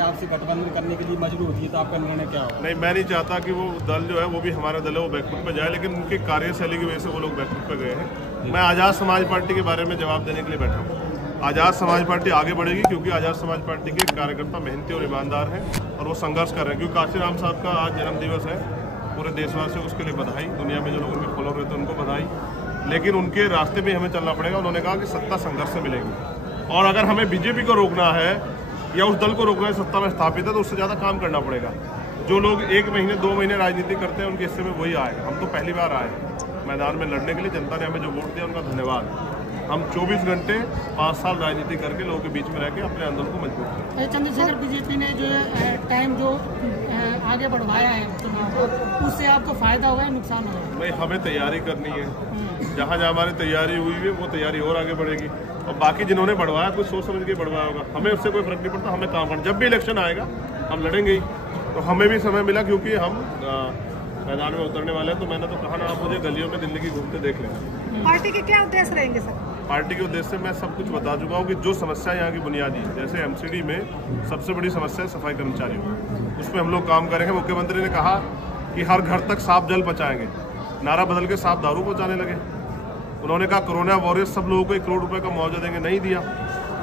आपसे गठबंधन करने के लिए मजबूर होती है तो आपका निर्णय क्या होगा? नहीं, मैं नहीं चाहता कि वो दल जो है वो भी हमारा दल है वो बैकफुट पे जाए, लेकिन उनकी कार्यशैली की वजह से वो लोग बैकफुट पे गए हैं। मैं आज़ाद समाज पार्टी के बारे में जवाब देने के लिए बैठा हूँ। आज़ाद समाज पार्टी आगे बढ़ेगी क्योंकि आज़ाद समाज पार्टी के कार्यकर्ता मेहनती और ईमानदार हैं और वो संघर्ष कर रहे हैं। क्योंकि काशीराम साहब का आज जन्मदिवस है, पूरे देशवासियों को उसके लिए बधाई, दुनिया में जो लोग उनके फॉलोअर रहते हैं उनको बधाई। लेकिन उनके रास्ते में हमें चलना पड़ेगा। उन्होंने कहा कि सत्ता संघर्ष से मिलेगी और अगर हमें बीजेपी को रोकना है या उस दल को रोकना है सत्ता में स्थापित है तो उससे ज़्यादा काम करना पड़ेगा। जो लोग 1 महीने 2 महीने राजनीति करते हैं उनके हिस्से में वही आएगा। हम तो पहली बार आए मैदान में लड़ने के लिए, जनता ने हमें जो वोट दिया उनका धन्यवाद। हम 24 घंटे 5 साल राजनीति करके लोगों के बीच में रह के अपने आंदोलन को मजबूत किया। चंद्रशेखर, बीजेपी ने जो टाइम जो आगे बढ़वाया है चुनाव, उससे आपको फायदा होगा या नुकसान होगा? भाई, हमें तैयारी करनी है। जहाँ जहाँ हमारी तैयारी हुई है वो तैयारी और आगे बढ़ेगी और बाकी जिन्होंने बढ़वाया कुछ सोच समझ के बढ़वाया होगा। हमें उससे कोई फर्क नहीं पड़ता, हमें काम करना। जब भी इलेक्शन आएगा हम लड़ेंगे ही। तो हमें भी समय मिला क्योंकि हम मैदान में उतरने वाले हैं। तो मैंने तो कहा ना, आप मुझे गलियों में दिल्ली की घूमते देख लें। पार्टी के क्या उद्देश्य रहेंगे सर? पार्टी के उद्देश्य मैं सब कुछ बता चुका हूँ कि जो समस्या यहाँ की बुनियादी है, जैसे एमसीडी में सबसे बड़ी समस्या है सफाई कर्मचारियों, उसमें हम लोग काम करेंगे। मुख्यमंत्री ने कहा कि हर घर तक साफ जल पहुँचाएंगे, नारा बदल के साफ दारू पहुँचाने लगे। उन्होंने कहा कोरोना वॉरियर्स सब लोगों को 1 करोड़ रुपए का मुआवजा देंगे, नहीं दिया।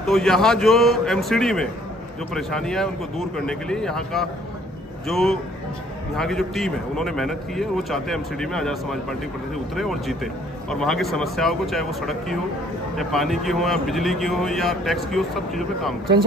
तो यहाँ जो एमसीडी में जो परेशानियाँ हैं उनको दूर करने के लिए यहाँ की जो टीम है उन्होंने मेहनत की है। वो चाहते हैं एमसीडी में आज़ाद समाज पार्टी प्रति उतरे और जीते और वहाँ की समस्याओं को, चाहे वो सड़क की हो या पानी की हो या बिजली की हो या टैक्स की हो, सब चीज़ों पे काम करें।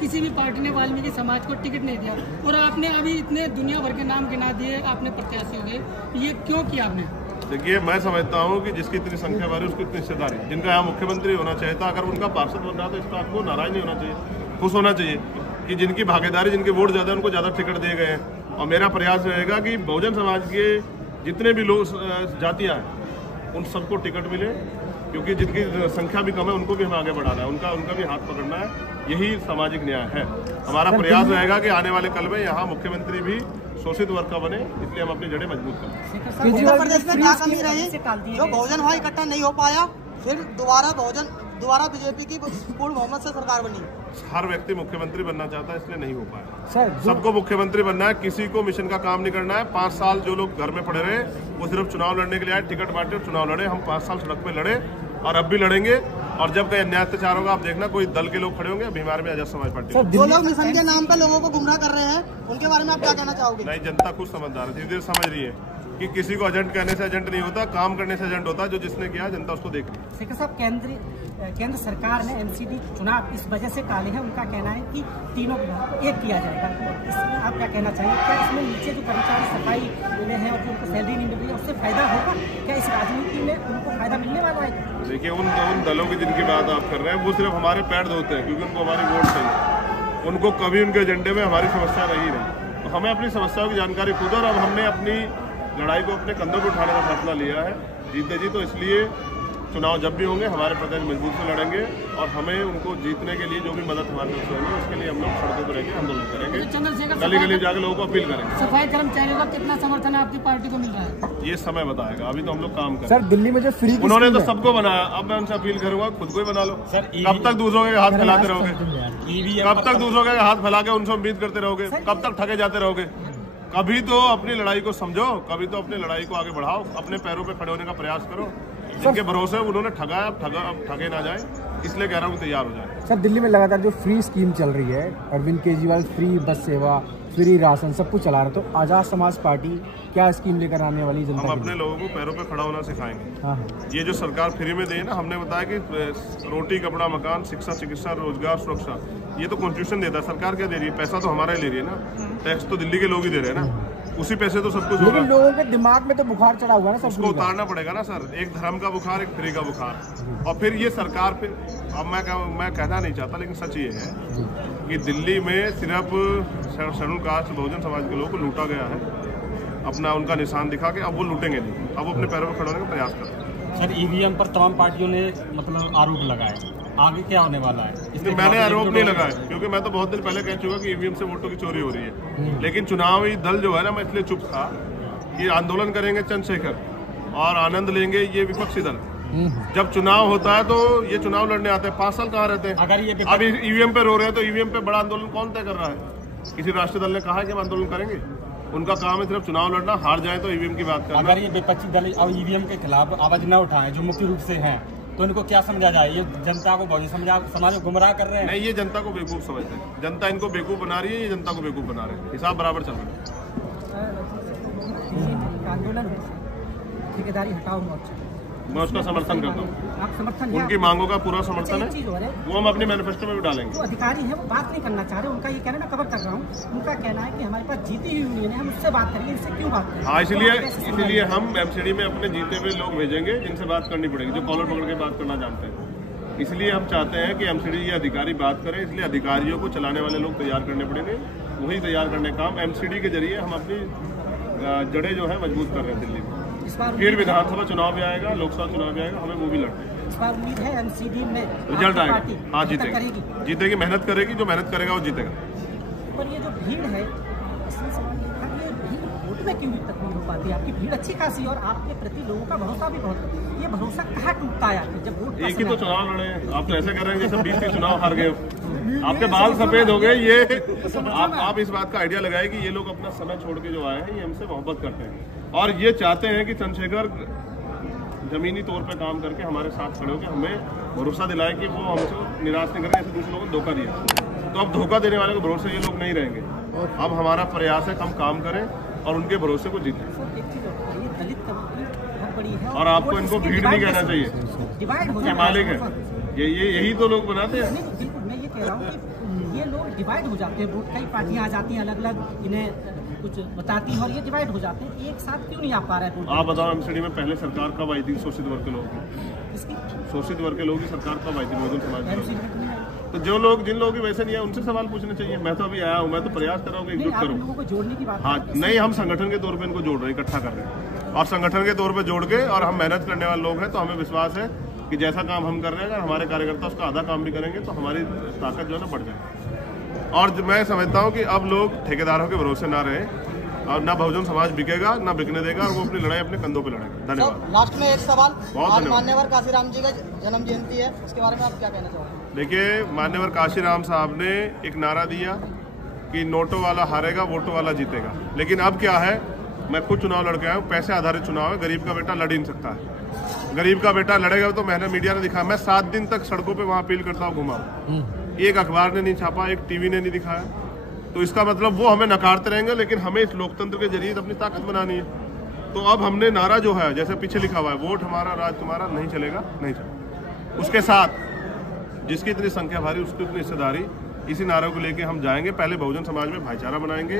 किसी भी पार्टी ने वाल्मीकि समाज को टिकट नहीं दिया और आपने अभी इतने दुनिया भर के नाम गिना दिए, आपने प्रत्याशी हो गए, ये क्यों किया आपने? देखिए, मैं समझता हूँ कि जिसकी इतनी संख्या बारी उसकी इतनी हिस्सेदारी। जिनका यहाँ मुख्यमंत्री होना चाहिए था, अगर उनका पार्षद बन रहा तो इस बात को नाराज नहीं होना चाहिए, खुश होना चाहिए कि जिनकी भागीदारी, जिनके वोट ज़्यादा उनको ज़्यादा टिकट दिए गए हैं। और मेरा प्रयास रहेगा कि बहुजन समाज के जितने भी लोग जातियाँ हैं उन सबको टिकट मिले, क्योंकि जिनकी संख्या भी कम है उनको भी हमें आगे बढ़ाना है, उनका भी हाथ पकड़ना है। यही सामाजिक न्याय है। हमारा प्रयास रहेगा कि आने वाले कल में यहाँ मुख्यमंत्री भी शोषित वर्ग का बने, इसलिए हम अपनी जड़ें मजबूत करें। उत्तर प्रदेश में क्या कमी रही जो बहुजन वहाँ इकट्ठा नहीं हो पाया, फिर दोबारा बीजेपी की पूर्ण बहुमत से सरकार बनी? हर व्यक्ति मुख्यमंत्री बनना चाहता है, इसलिए नहीं हो पाया। सबको मुख्यमंत्री बनना है, किसी को मिशन का काम नहीं करना है। 5 साल जो लोग घर में पड़े रहे वो सिर्फ चुनाव लड़ने के लिए आए, टिकट बांटे और चुनाव लड़े। हम 5 साल सड़क पे लड़े और अब भी लड़ेंगे। और जब कहीं अन्याय अत्याचार होगा आप देखना कोई दल के लोग खड़े होंगे। बीमार में आज़ाद समाज पार्टी जो लोग मिशन के नाम पे लोगों को गुमराह कर रहे हैं, उनके बारे में आप क्या कहना चाहोगे? नहीं, जनता खुद समझदार है, धीरे धीरे समझ रही है कि किसी को एजेंट कहने से एजेंट नहीं होता, काम करने से एजेंट होता है। जो जिसने किया जनता उसको देख रही है। शेखर साहब, केंद्र सरकार ने एमसीडी चुनाव इस वजह से टाले हैं। उनका कहना है कि तीनों एक किया जाएगा। इसमें आप क्या कहना चाहिए? क्या इसमें नीचे जो कर्मचारी सफाई में हैं और जो उनको सैलरी नहीं मिल रही है उससे फायदा होगा? क्या इस राजनीति में उनको फायदा मिलने वाला है? देखिए, उन दलों की जिनकी बात आप कर रहे हैं वो सिर्फ हमारे पैर धोते हैं, क्योंकि उनको हमारी वोट चाहिए। उनको कभी उनके एजेंडे में हमारी समस्या रही नहीं। तो हमें अपनी समस्याओं की जानकारी खुद, और अब हमने अपनी लड़ाई को अपने कंधों पर उठाने का फैसला लिया है जीते जी। तो इसलिए चुनाव जब भी होंगे हमारे प्रत्याशी मजबूत से लड़ेंगे और हमें उनको जीतने के लिए जो भी मदद हमारे तरफ से होगी उसके लिए हम लोग सड़कों पर रहेंगे, आंदोलन करेंगे, गली गली जाकर लोगों को अपील करेंगे। सफाई कर्मचारियों का कितना समर्थन आपकी पार्टी को मिल रहा है? ये समय बताएगा, अभी तो हम लोग काम करें। सर, दिल्ली में जो फ्री उन्होंने तो सबको बनाया, अब मैं उनसे अपील करूंगा खुद को ही बना लो। कब तक दूसरों के हाथ फैलाते रहोगे? कब तक दूसरों के हाथ फैला के उनसे उम्मीद करते रहोगे? कब तक ठगे जाते रहोगे? कभी तो अपनी लड़ाई को समझो, कभी तो अपनी लड़ाई को आगे बढ़ाओ, अपने पैरों पे खड़े होने का प्रयास करो। जिनके भरोसे उन्होंने ठगाया, अब ठगे ना जाए, इसलिए कह रहा हूँ तैयार हो जाए। सर, दिल्ली में लगातार जो फ्री स्कीम चल रही है, अरविंद केजरीवाल फ्री बस सेवा, फ्री राशन सब कुछ चला रहा है, तो आज़ाद समाज पार्टी क्या स्कीम लेकर आने वाली जनता? हम अपने लोगों को पैरों पे खड़ा होना सिखाएंगे। हाँ। ये जो सरकार फ्री में दे ना, हमने बताया कि रोटी, कपड़ा, मकान, शिक्षा, चिकित्सा, रोजगार, सुरक्षा, ये तो कॉन्स्टिट्यूशन देता है। सरकार क्या दे रही है? पैसा तो हमारा ही ले रही है ना, टैक्स तो दिल्ली के लोग ही दे रहे हैं ना, उसी पैसे तो सब कुछ होगा। लेकिन लोगों के दिमाग में तो बुखार चढ़ा हुआ है ना, उसको उतारना पड़ेगा ना सर। एक धर्म का बुखार, एक फ्री का बुखार। और फिर ये सरकार, फिर अब मैं कहना नहीं चाहता, लेकिन सच ये है कि दिल्ली में सिर्फ शेड्यूल कास्ट बहुजन समाज के लोगों को लूटा गया है, अपना उनका निशान दिखा के। अब वो लूटेंगे नहीं, अब वो अपने पैरों पर खड़े होने का प्रयास कर रहे हैं। सर, ईवीएम पर तमाम पार्टियों ने मतलब आरोप लगाए, आगे क्या होने वाला है? इसलिए मैंने आरोप नहीं लगाया, क्योंकि मैं तो बहुत दिन पहले कह चुका कि ईवीएम से वोटों की चोरी हो रही है। लेकिन चुनावी दल जो है ना, मैं इसलिए चुप था कि आंदोलन करेंगे चंद्रशेखर और आनंद लेंगे ये विपक्षी दल। जब चुनाव होता है तो ये चुनाव लड़ने आते हैं, 5 साल कहाँ रहते हैं। अगर ये अब ईवीएम पे रो रहे हैं तो ईवीएम पे बड़ा आंदोलन कौन तय कर रहा है? किसी राष्ट्रीय दल ने कहा है कि हम आंदोलन करेंगे? उनका काम है सिर्फ चुनाव लड़ना, हार जाए तो ईवीएम की बात करना। अगर ये विपक्षी दल अब ईवीएम के खिलाफ आवाज न उठाएं जो मुख्य रूप से हैं, तो इनको क्या समझा जाए? ये जनता को समाज को गुमराह कर रहे हैं। नहीं, ये जनता को बेवकूफ समझते हैं। जनता इनको बेवकूफ बना रही है, ये जनता को बेवकूफ बना रहे हैं। हिसाब बराबर चल रहा है। आंदोलन ठेकेदारी हटाओ मोर्चा, मैं उसका समर्थन करता हूँ। आप समर्थन उनकी मांगों का पूरा समर्थन है, वो हम अपने मैनिफेस्टो में भी डालेंगे। जो अधिकारी है वो बात नहीं करना चाह रहे, उनका ये कहना मैं कवर कर रहा हूँ, उनका कहना है कि हमारे पास जीती हुई यूनियन है, हम उससे बात करेंगे, इससे क्यों बात करें? हाँ, इसलिए हम एमसीडी में अपने जीते हुए लोग भेजेंगे जिनसे बात करनी पड़ेगी, जो कॉलर पकड़ के बात करना जानते हैं। इसलिए हम चाहते हैं कि एमसीडी ये अधिकारी बात करें, इसलिए अधिकारियों को चलाने वाले लोग तैयार करने पड़ेंगे। वही तैयार करने का काम एमसीडी के जरिए हम अपनी जड़ें जो है मजबूत कर रहे हैं दिल्ली में। फिर विधानसभा चुनाव भी आएगा, लोकसभा चुनाव भी आएगा, हमें वो भी लड़ना है। इस बार उम्मीद है एमसीडी में रिजल्ट आएगा। हाँ, जीतेगी, मेहनत करेगी, जो मेहनत करेगा वो जीतेगा। पर ये जो भीड़ है, इसमें सवाल ये था कि ये भीड़ वोट में क्यों तक नहीं हो पाती? आपकी भीड़ अच्छी खासी और आपके प्रति लोगों का भरोसा भी बहुत, ये भरोसा कहाँ टूटता है आपके जब वोट? एक ही तो चुनाव लड़े हैं, आप तो ऐसे कर रहे हैं जैसे 20 चुनाव हार गए, आपके बाल सफेद हो गए। ये आप इस बात का आइडिया लगाए कि ये लोग अपना समय छोड़ के जो आए हैं, ये हमसे मोहब्बत करते हैं और ये चाहते हैं कि चंद्रशेखर जमीनी तौर पे काम करके हमारे साथ खड़े होकर हमें भरोसा दिलाए कि वो हमसे निराश नहीं करें, ऐसे दूसरे लोगों को धोखा दिया। तो अब धोखा देने वाले को भरोसे ये लोग नहीं रहेंगे। अब हमारा प्रयास है हम काम करें और उनके भरोसे को जीतें। और आपको इनको भीड़ नहीं कहना चाहिए, मालिक है यही तो लोग बनाते हैं। मैं ये कह रहा हूँ कि ये लोग डिवाइड हो जाते हैं, वोट कई पार्टियां आ जाती हैं अलग अलग, इन्हें कुछ बताती हैं और ये डिवाइड हो जाते हैं, एक साथ क्यों नहीं आ पा रहा है? आप बताओ एमसीडी में पहले सरकार कब आई थी? शोषित वर्ग के लोग, शोषित वर्ग के लोग की सरकार कब आई थी? बहुजन समाज। तो जो लोग जिन लोगों की वैसे नहीं है उनसे सवाल पूछने चाहिए। मैं तो अभी आया हूँ, मैं तो प्रयास कर रहा हूँ कि एकजुट करूँ। लोगों को जोड़ने की बात। हाँ, नहीं, हम संगठन के तौर पे इनको जोड़ रहे हैं, इकट्ठा कर रहे हैं और संगठन के तौर पे जोड़ के, और हम मेहनत करने वाले लोग हैं तो हमें विश्वास है कि जैसा काम हम कर रहे हैं अगर हमारे कार्यकर्ता उसका आधा काम भी करेंगे तो हमारी ताकत जो है ना बढ़ जाएगी। और मैं समझता हूँ कि अब लोग ठेकेदारों के भरोसे ना रहे और ना बहुजन समाज बिकेगा, ना बिकने देगा और वो अपनी लड़ाई अपने कंधों पे लड़ेगा। धन्यवाद। लास्ट में एक सवाल, आज मान्यवर काशीराम जी का जन्म जयंती है, उसके बारे में आप क्या कहना चाहोगे? देखिए, मान्यवर काशीराम साहब ने एक नारा दिया कि नोटों वाला हारेगा, वोटों वाला जीतेगा। लेकिन अब क्या है, मैं खुद चुनाव लड़के आया हूँ, पैसे आधारित चुनाव है, गरीब का बेटा लड़ ही नहीं सकता है। गरीब का बेटा लड़ेगा तो मैंने मीडिया ने दिखाया, मैं 7 दिन तक सड़कों पे वहाँ अपील करता हूँ, घुमा, एक अखबार ने नहीं छापा, एक टीवी ने नहीं दिखाया। तो इसका मतलब वो हमें नकारते रहेंगे, लेकिन हमें इस लोकतंत्र के जरिए अपनी ताकत बनानी है। तो अब हमने नारा जो है, जैसे पीछे लिखा हुआ है, वोट हमारा राज तुम्हारा, नहीं चलेगा, नहीं चलेगा। उसके साथ जिसकी इतनी संख्या भारी उसकी इतनी हिस्सेदारी, इसी नारे को लेके हम जाएंगे। पहले बहुजन समाज में भाईचारा बनाएंगे,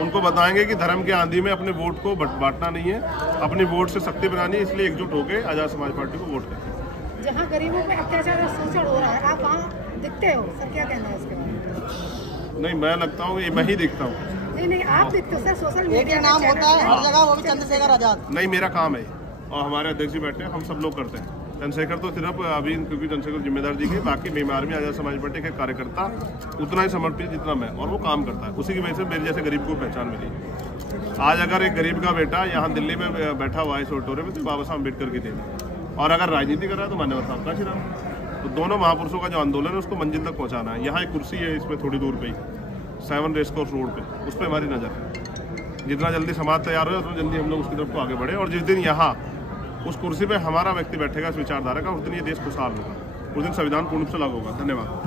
उनको बताएंगे कि धर्म के आंधी में अपने वोट को बांटना नहीं है, अपनी वोट से शक्ति बनानी है। इसलिए एकजुट होकर आजाद समाज पार्टी को वोट करें। जहाँ गरीबों पे अत्याचार और शोषण हो रहा है, आप वहाँ दिखते हो, सर क्या कहना है इसके बारे में? नहीं, मैं लगता हूँ कि मैं ही दिखता हूँ। नहीं, आप दिखते हो सर, सोशल मीडिया नाम होता है हर जगह, वो भी चंद्रशेखर आजाद। नहीं, मेरा काम है और हमारे अध्यक्ष जी बैठे हैं, हम सब लोग करते हैं। चंद्रशेखर तो सिर्फ अभी क्योंकि चंद्रशेखर जिम्मेदार दी गई, बाकी बीमार में आजाद समाज पार्टी के कार्यकर्ता उतना ही समर्पित जितना मैं, और वो काम करता है। उसी की वजह से मेरे जैसे गरीब को पहचान मिली। आज अगर एक गरीब का बेटा यहाँ दिल्ली में बैठा हुआ है इस ऑडिटोरियम में, तो बाबा साहब अम्बेडकर की देन, और अगर राजनीति कर रहा है तो मान्यवर साहब काशीराम। तो दोनों महापुरुषों का जो आंदोलन है उसको मंजिल तक पहुँचाना है। यहाँ एक कुर्सी है इसमें थोड़ी दूर पे ही, 7 रेसकोर्स रोड पे, उस पर हमारी नज़र है। जितना जल्दी समाज तैयार हो उतना जल्दी हम लोग उसकी तरफ को आगे बढ़े। और जिस दिन यहाँ उस कुर्सी पे हमारा व्यक्ति बैठेगा इस विचारधारा का, उस दिन ये देश खुशहाल होगा, उस दिन संविधान पूर्ण रूप से लागू होगा। धन्यवाद।